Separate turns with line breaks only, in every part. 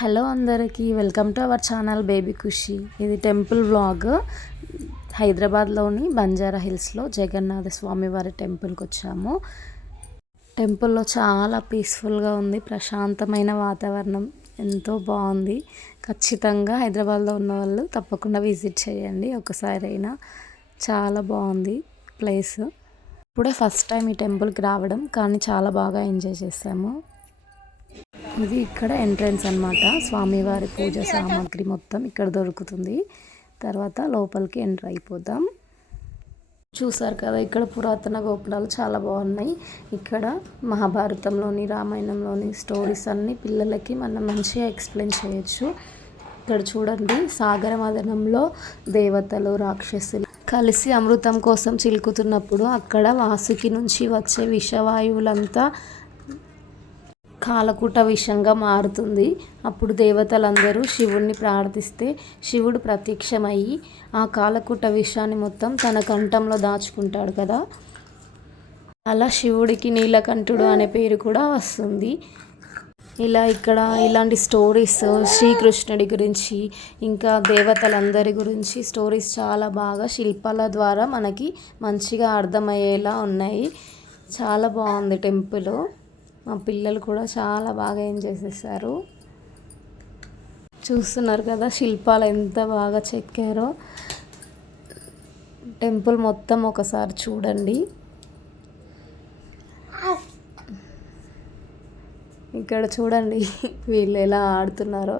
Hello అందరికీ welcome to our channel baby Khushi. ఇది temple vlog. హైదరాబాద్లోని బంజారా హిల్స్లో జగన్నాథ స్వామి వారి టెంపుల్కి వచ్చాము. టెంపుల్లో చాలా పీస్ఫుల్గా ఉంది. ప్రశాంతమైన వాతావరణం. ఎంతో బాగుంది. ఖచ్చితంగా హైదరాబాద్లో ఉన్న వాళ్ళు తప్పకుండా విజిట్ చేయండి. ఒకసారి అయినా చాలా బాగుంది ప్లేస్. ఇప్పుడే ఫస్ట్ టైం ఈ టెంపుల్కి రావడం కానీ చాలా బాగా ఎంజాయ్ చేసాము. ఇది ఇక్కడ ఎంట్రన్స్ అన్నమాట. స్వామివారి పూజ సామాగ్రి మొత్తం ఇక్కడ దొరుకుతుంది. తర్వాత లోపలికి ఎంటర్ అయిపోతాం చూసారు కదా ఇక్కడ పురాతన గోపురాలు చాలా బాగున్నాయి. ఇక్కడ మహాభారతంలోని రామాయణంలోని స్టోరీస్ అన్ని పిల్లలకి మనం మంచిగా ఎక్స్ప్లెయిన్ చేయొచ్చు. ఇక్కడ చూడండి సాగర మదనంలో దేవతలు రాక్షసులు కలిసి అమృతం కోసం చిలుకుతున్నప్పుడు అక్కడ వాసుకి నుంచి వచ్చే విషవాయువులంతా కాలకూట విషంగా మారుతుంది. అప్పుడు దేవతలందరూ శివుణ్ణి ప్రార్థిస్తే శివుడు ప్రత్యక్షమయ్యి ఆ కాలకూట విషాన్ని మొత్తం తన కంఠంలో దాచుకుంటాడు కదా. అలా శివుడికి నీలకంఠుడు అనే పేరు కూడా వస్తుంది. ఇలా ఇక్కడ ఇలాంటి స్టోరీస్ శ్రీకృష్ణుడి గురించి ఇంకా దేవతలందరి గురించి స్టోరీస్ చాలా బాగా శిల్పాల ద్వారా మనకి మంచిగా అర్థమయ్యేలా ఉన్నాయి. చాలా బాగుంది టెంపుల్. మా పిల్లలు కూడా చాలా బాగా ఎంజాయ్ చేసేసారు. చూస్తున్నారు కదా శిల్పాలు ఎంత బాగా చెక్కారో. టెంపుల్ మొత్తం ఒకసారి చూడండి. ఇక్కడ చూడండి వీళ్ళు ఎలా ఆడుతున్నారో.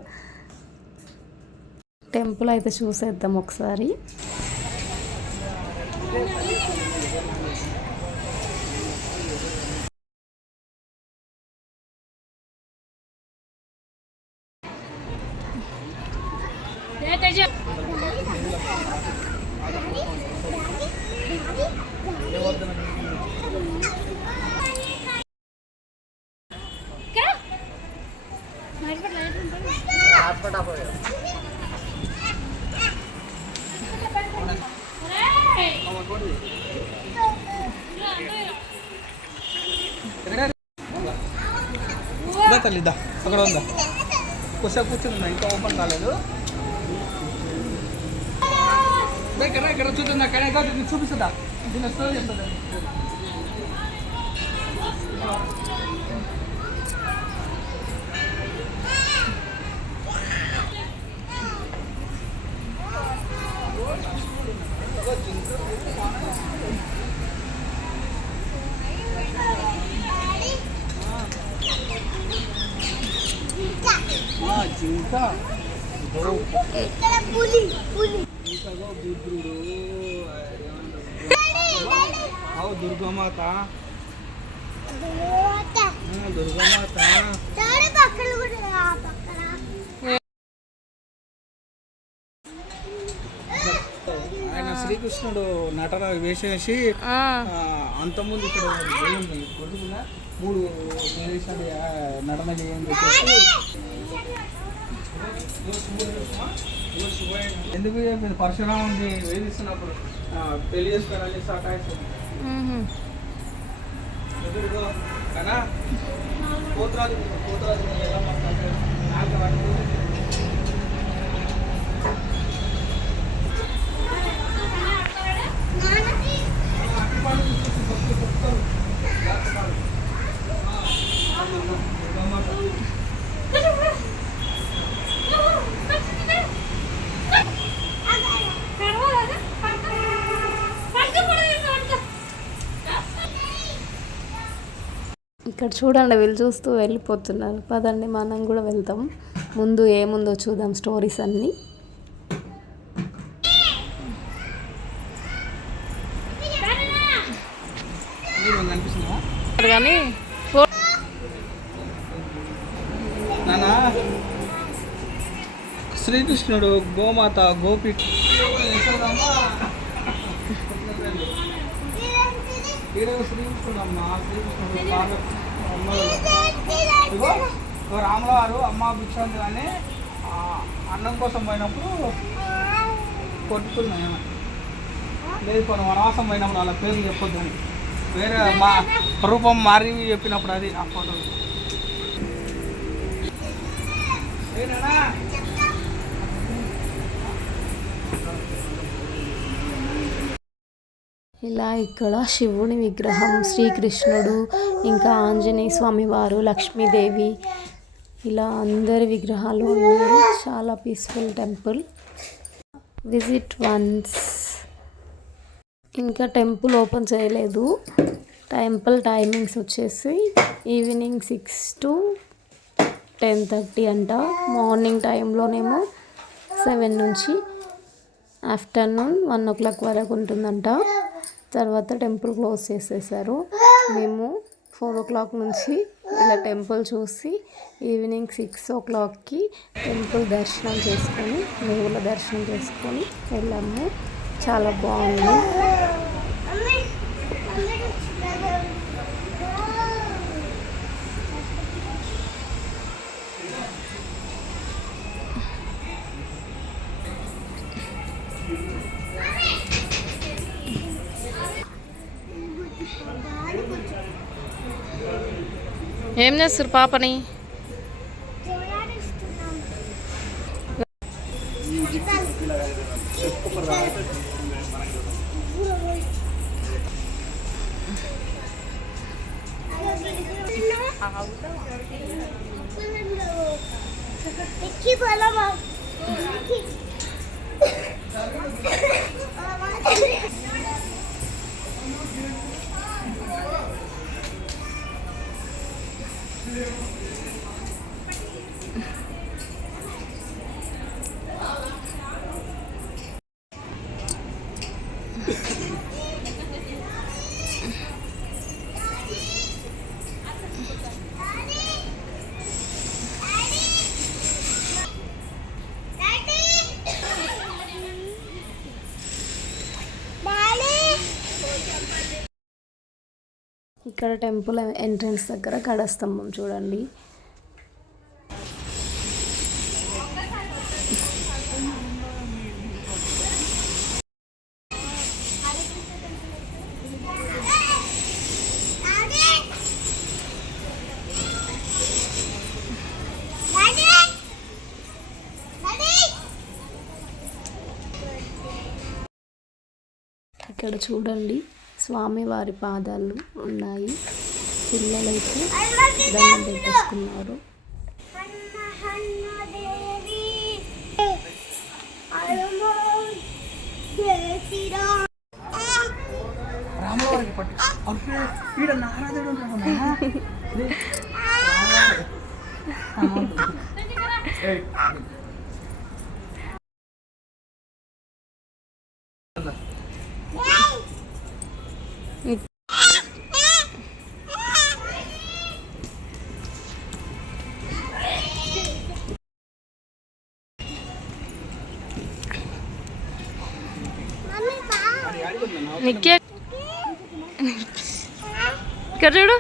టెంపుల్ అయితే చూసేద్దాం ఒకసారి.
దా తల్లి అక్కడ ఉందా? కుసా కూర్చుందా ఇంకా ఓపెన్ కాలేదు. ఇక్కడ ఇక్కడ చూస్తుందా ఇక్కడ ఇంకా ఇది చూపిస్తుందా దీని స్టోరీ చెప్తుందా ఆ, జింక ఇదో
ఇక్కడ పులి పులి
జింకగో బుద్ధుడు అవు దుర్గమాత.
దేవత
ఆ, దుర్గమాత.
చూడు పక్కన కూడా ఆ పక్కన.
ఆయన శ్రీకృష్ణుడు నటన వేసేసి ఆ, అంతకుముందు ఇక్కడ మూడు ఆ, నటన చేయని ఎందుకు చెప్పింది పరశురాముడి వేధిస్తున్నప్పుడు పెళ్ళి చేసుకోవాలని సటాయిస్తుంది ఎదురుగో కదా? పోతురాజు పోతురాజు ఎలా మాట్లాడారు నాకు
ఇక్కడ చూడండి వీళ్ళు చూస్తూ వెళ్ళిపోతున్నారు. పదండి మనం కూడా వెళ్తాం. ముందు ఏముందో చూద్దాం స్టోరీస్ అన్నీ.
అనిపిస్తుందా
కానీ
నాన్న శ్రీకృష్ణుడు గోమాత గోపి శ్రీకృష్ణుడు. అమ్మ అమ్మ భిక్షాంతి అని అన్నం కోసం పోయినప్పుడు కొట్టుకున్నాయి లేదు కొన్ని వనవాసం పోయినప్పుడు వాళ్ళ పేర్లు చెప్పొద్దని వేరే మా రూపం మారి చెప్పినప్పుడు అది ఆ ఫోటో.
ఇలా ఇక్కడ శివుని విగ్రహం శ్రీకృష్ణుడు ఇంకా ఆంజనేయ స్వామి వారు లక్ష్మీదేవి ఇలా అందరి విగ్రహాలు ఉన్నాయి. చాలా పీస్ఫుల్ టెంపుల్ విజిట్ వన్స్ ఇంకా టెంపుల్ ఓపెన్ చేయలేదు. టెంపుల్ టైమింగ్స్ వచ్చేసి evening six to ten thirty అంట. మార్నింగ్ టైంలోనేమో సెవెన్ నుంచి ఆఫ్టర్నూన్ వన్ ఓ క్లాక్ వరకు ఉంటుందంట. తర్వాత టెంపుల్ క్లోజ్ చేసేసారు మేము ఫోర్ ఓ క్లాక్ నుంచి ఇలా టెంపుల్ చూసి ఈవినింగ్ సిక్స్ ఓ క్లాక్కి టెంపుల్ దర్శనం చేసుకొని దేవుళ్ళ దర్శనం చేసుకొని వెళ్ళాము చాలా బాగుంది
Thank you.
ఏం చేస్తారు పాపని
దేవుడాడిస్తున్నాం ఎక్కి పోదామా Thank you.
ఇక్కడ టెంపుల్ ఎంట్రన్స్ దగ్గర కడస్తంభం చూడండి. ఇక్కడ చూడండి. స్వామివారి పాదాలు ఉన్నాయి. పిల్లలైతే దండం పెట్టేసుకున్నారు
రామవారికి
നിക്ക. കറിയോട്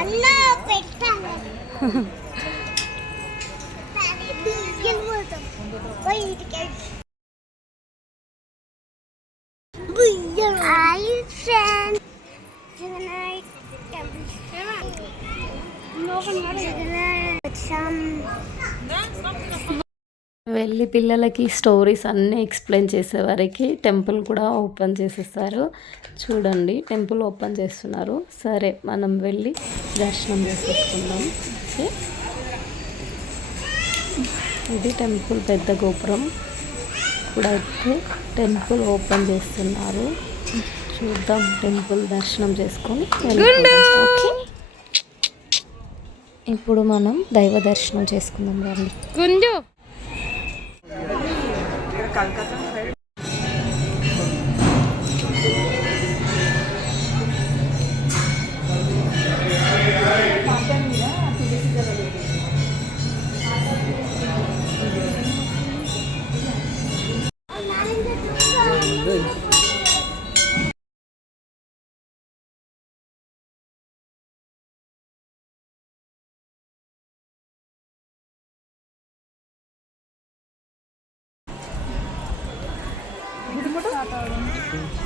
അല്ല പെട്ടെന്ന്
వెళ్ళి పిల్లలకి స్టోరీస్ అన్నీ ఎక్స్ప్లెయిన్ చేసేవారికి టెంపుల్ కూడా ఓపెన్ చేసేస్తారు. చూడండి టెంపుల్ ఓపెన్ చేస్తున్నారు. సరే మనం వెళ్ళి దర్శనం చేసేసుకుందాం ఇది టెంపుల్ పెద్ద గోపురం. ఇప్పుడైతే టెంపుల్ ఓపెన్ చేస్తున్నారు. చూద్దాం టెంపుల్ దర్శనం చేసుకొని. ఓకే. ఇప్పుడు మనం దైవ దర్శనం చేసుకుందాం రండి. గుంజు
Thank
you.